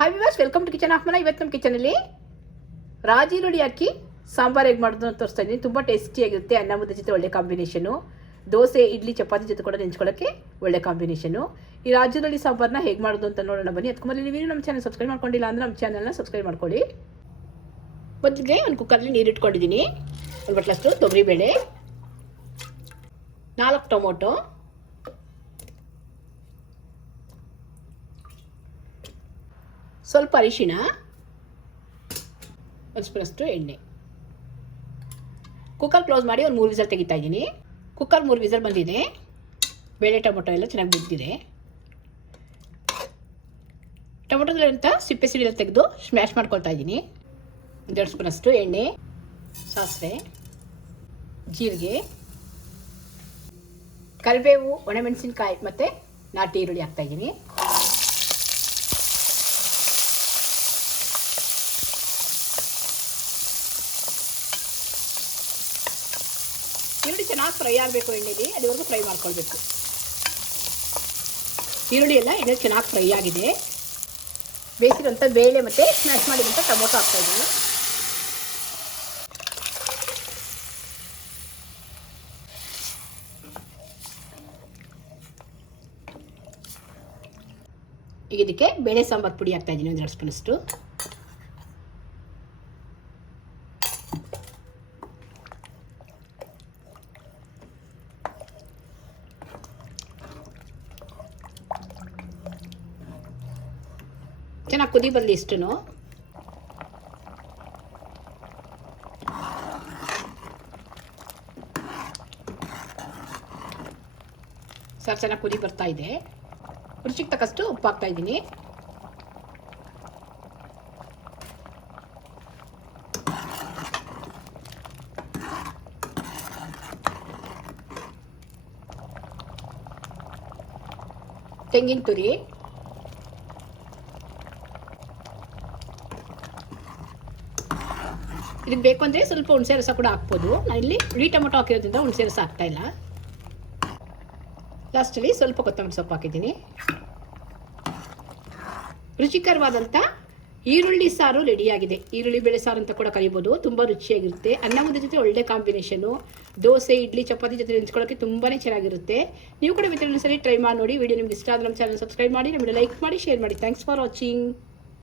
Hi ವಿವಾಸ್ welcome to kitchen ಆಫ್ಮನ ಇವತ್ತು ನಮ್ಮ ಕಿಚನಲ್ಲಿ ರಾಜಿ ಅಕ್ಕಿ ಹಾಕಿ ಸಾಂಬಾರು ಹೇಗೆ ಮಾಡೋದು ಅಂತ ತೋರಿಸ್ತಾ ಇದ್ದೀನಿ. ತುಂಬ ಟೇಸ್ಟಿಯಾಗಿರುತ್ತೆ ಅನ್ನ, ಮುದ್ದೆ ಜೊತೆ ಒಳ್ಳೆ ಕಾಂಬಿನೇಷನು ದೋಸೆ, ಇಡ್ಲಿ, ಚಪಾತಿ ಜೊತೆ ಕೂಡ ನೆಂಚ್ಕೊಳ್ಳೋಕ್ಕೆ ಒಳ್ಳೆ ಕಾಂಬಿನೇಷನು ಈ ರಾಜಿ ರುಡಿ ಸಾಂಬಾರನ್ನ ಹೇಗೆ ಮಾಡೋದು ಅಂತ ನೋಡೋಣ ಬನ್ನಿ. ಅದಕ್ಕೆ ಮೊದಲು ನೀವು ನಮ್ಮ ಚಾನಲ್ ಸಬ್ಸ್ಕ್ರೈಬ್ ಮಾಡ್ಕೊಂಡಿಲ್ಲ ಅಂದರೆ ನಮ್ಮ ಚಾನಲ್ನ ಸಬ್ಸ್ಕ್ರೈಬ್ ಮಾಡ್ಕೊಳ್ಳಿ. ಮೊದಲಿಗೆ ಒಂದು ಕುಕ್ಕರ್ಲಿ ನೀರು ಇಟ್ಕೊಂಡಿದ್ದೀನಿ. ಒಂದು ಬಟ್ಲಷ್ಟು ತೊಗರಿಬೇಳೆ, ನಾಲ್ಕು ಟೊಮೊಟೊ ಸ್ವಲ್ಪ ಅರಿಶಿಣ ಒಂದು ಎಣ್ಣೆ. ಕುಕ್ಕರ್ ಕ್ಲೋಸ್ ಮಾಡಿ ಒಂದು ಮೂರು ವಿಸಲ್ ತೆಗಿತಾ ಇದ್ದೀನಿ. ಕುಕ್ಕರ್ ಮೂರು ವಿಸಲ್ ಬಂದಿದೆ. ಬೇಳೆ ಟೊಮೊಟೊ ಎಲ್ಲ ಚೆನ್ನಾಗಿ ಬಿದ್ದಿದೆ. ಟೊಮೊಟೊದಲ್ಲಿರುವಂಥ ಸಿಪ್ಪೆ ಸಿಡಿಯಲ್ಲಿ ತೆಗೆದು ಸ್ಮ್ಯಾಶ್ ಮಾಡ್ಕೊಳ್ತಾ ಇದ್ದೀನಿ. ಒಂದೆರಡು ಸ್ಪೂನಷ್ಟು ಎಣ್ಣೆ, ಸಾಸಿವೆ, ಜೀರಿಗೆ, ಕರಿಬೇವು, ಒಣಮೆಣಸಿನ್ಕಾಯಿ ಮತ್ತು ನಾಟಿ ಈರುಳ್ಳಿ ಹಾಕ್ತಾಯಿದ್ದೀನಿ ಈರುಳ್ಳಿ ಚೆನ್ನಾಗಿ ಫ್ರೈ ಆಗಬೇಕು ಎಣ್ಣೆಲಿ, ಅದುವರೆಗೂ ಫ್ರೈ ಮಾಡ್ಕೊಳ್ಬೇಕು. ಈರುಳ್ಳಿ ಎಲ್ಲ ಎಣ್ಣೆ ಚೆನ್ನಾಗಿ ಫ್ರೈ ಆಗಿದೆ. ಬೇಯಿಸಿದಂಥ ಬೇಳೆ ಮತ್ತು ಸ್ಮ್ಯಾಶ್ ಮಾಡಿದಂಥ ಟೊಮೊಟೊ ಹಾಕ್ತಾಯಿದ್ದೀನಿ ಈಗ ಇದಕ್ಕೆ ಬೇಳೆ ಸಾಂಬಾರು ಪುಡಿ ಹಾಕ್ತಾ ಇದ್ದೀನಿ ಒಂದು ಎರಡು ಸ್ಪೂನಷ್ಟು. ಚೆನ್ನಾಗಿ ಕುದಿ ಬರಲಿ ಇಷ್ಟು ಸರ್, ಚೆನ್ನಾಗಿ ಕುದಿ ಬರ್ತಾ ಇದೆ. ರುಚಿಗೆ ತಕ್ಕಷ್ಟು ಉಪ್ಪು ಹಾಕ್ತಾ ಇದ್ದೀನಿ. ತೆಂಗಿನ ತುರಿ. ಇದಕ್ಕೆ ಬೇಕು ಅಂದರೆ ಸ್ವಲ್ಪ ಹುಣಸೆ ರಸ ಕೂಡ ಹಾಕ್ಬೋದು. ನಾನು ಇಲ್ಲಿ ಇಡೀ ಟೊಮೊಟೊ ಹಾಕಿರೋದ್ರಿಂದ ಹುಣಸೆ ರಸ ಹಾಕ್ತಾ ಇಲ್ಲ. ಲಾಸ್ಟಲ್ಲಿ ಸ್ವಲ್ಪ ಕೊತ್ತಂಬರಿ ಸೊಪ್ಪು ಹಾಕಿದ್ದೀನಿ. ರುಚಿಕರವಾದಂಥ ಈರುಳ್ಳಿ ಸಾರು ರೆಡಿಯಾಗಿದೆ ಈರುಳ್ಳಿ ಬೇಳೆ ಸಾರು ಅಂತ ಕೂಡ ಕರಿಬೋದು. ತುಂಬ ರುಚಿಯಾಗಿರುತ್ತೆ. ಅನ್ನ ಮುದ್ದೆ ಜೊತೆ ಒಳ್ಳೆ ಕಾಂಬಿನೇಷನು ದೋಸೆ, ಇಡ್ಲಿ, ಚಪಾತಿ ಜೊತೆ ನೆಂಚ್ಕೊಳ್ಳೋಕ್ಕೆ ತುಂಬಾ ಚೆನ್ನಾಗಿರುತ್ತೆ. ನೀವು ಕೂಡ ವಿತರಣೆ ಸರಿ ಟ್ರೈ ಮಾಡಿ ನೋಡಿ. ವಿಡಿಯೋ ನಿಮ್ಗೆ ಇಷ್ಟ ಆದರೆ ನಮ್ಮ ಚಾನಲ್ ಸಬ್ಸ್ಕ್ರೈಬ್ ಮಾಡಿ. ನಮ್ಮ ಲೈಕ್ ಮಾಡಿ ಶೇರ್ ಮಾಡಿ. Thanks for watching